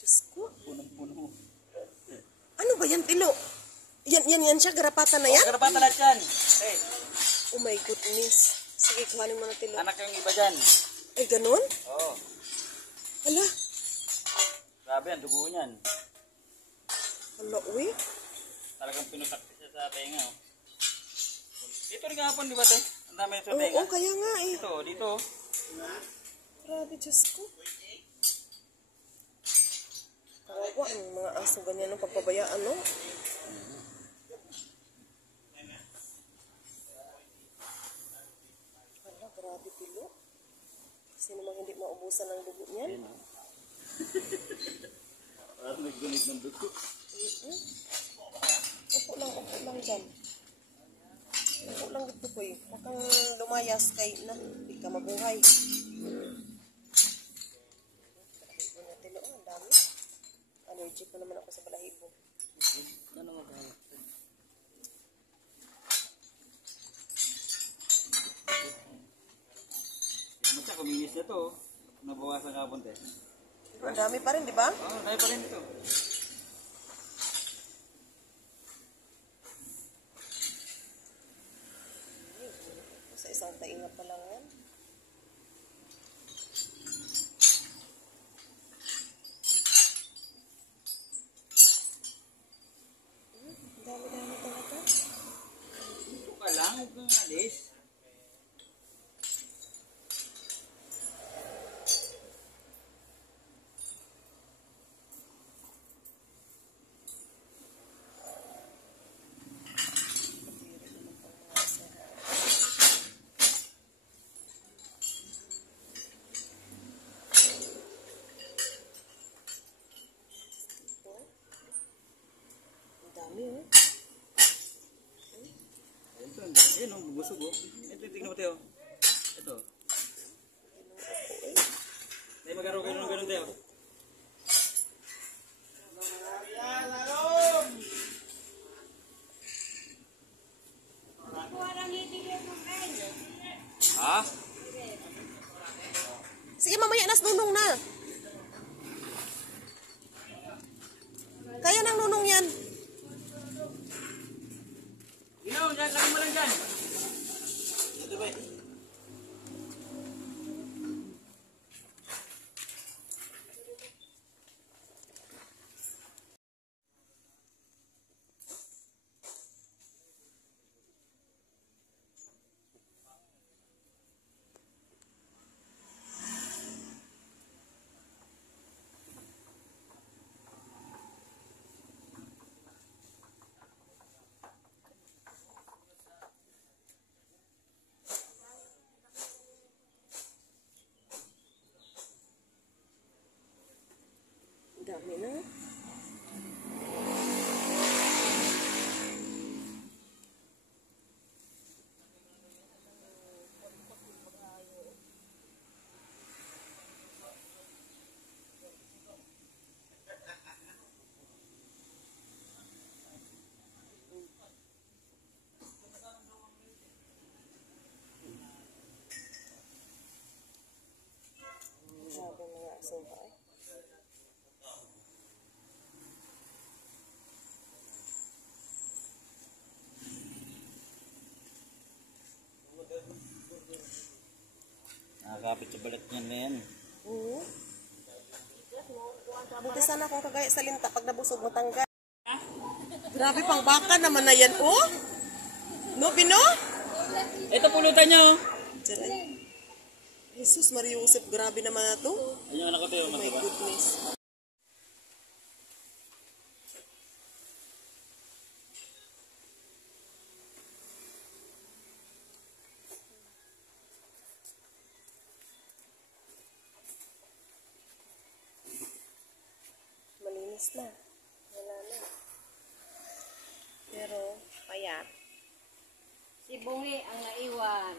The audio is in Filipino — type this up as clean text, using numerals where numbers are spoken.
Diyos ko. Punong-puno. Ano ba yan, Tilo? Yan siya, garapatan na yan? Garapatan lahat yan. Hey. Oh my goodness. Sige, kuhanin mo na, Tilo. Anak yung iba dyan. Ay, ganun? Oo. Hala. Grabe yan, dugo niyan. Hala, uwi. Talagang pinutak siya sa tenga. Oh. Dito rin kahapon, di ba, te? Ang dami sa tenga. Oo, kaya nga eh. Dito. Grabe, Diyos ko. Kawawa ang mga aso ganyan ng pagpabayaan, no? Hala, grabe, Tilo. Sino mang hindi maubusan ng dugo niyan? Parang naggunit ng dugo. Upo lang dyan. Upo lang dito ko eh. Huwag kang lumayas kay na. Hindi ka mabuhay. Tilo, ang dami. Allergic na naman ako sa balahibo. Ano nga ba? Ano siya, kuminis na to. Nabawasan kapon, te. Ang dami pa rin, di ba? Oo, dahil pa rin ito. Sa isang tainga pa lang yan. Ang dami-dami talaga. Dito ka lang, huwag kang alis. Ang dami, oh. Ayun, bubusog, oh. Ito, tignan mo, Teo. Ito. Ay, magkaroon kayo ng ganun, Teo. Ha? Sige, mamaya nas nunong na. Kaya ng nunong yan. Ino, dyan, lagi mo lang dyan. Ito ba? Ang dami na. Grabe mga aso ba eh. Nakakapit sa balat niyan na yan. Oo. Buti sana kung kagaya sa linta pag nabusog matanggal. Grabe pang baka naman na yan, oh. No, Bino? Ito pulutan niya, oh. Jesus, Mariusip, grabe naman na to. Ayun, anak ko, Teo. Oh my goodness. Malinis na. Wala na. Pero, payat. Si Bungi ang naiwan.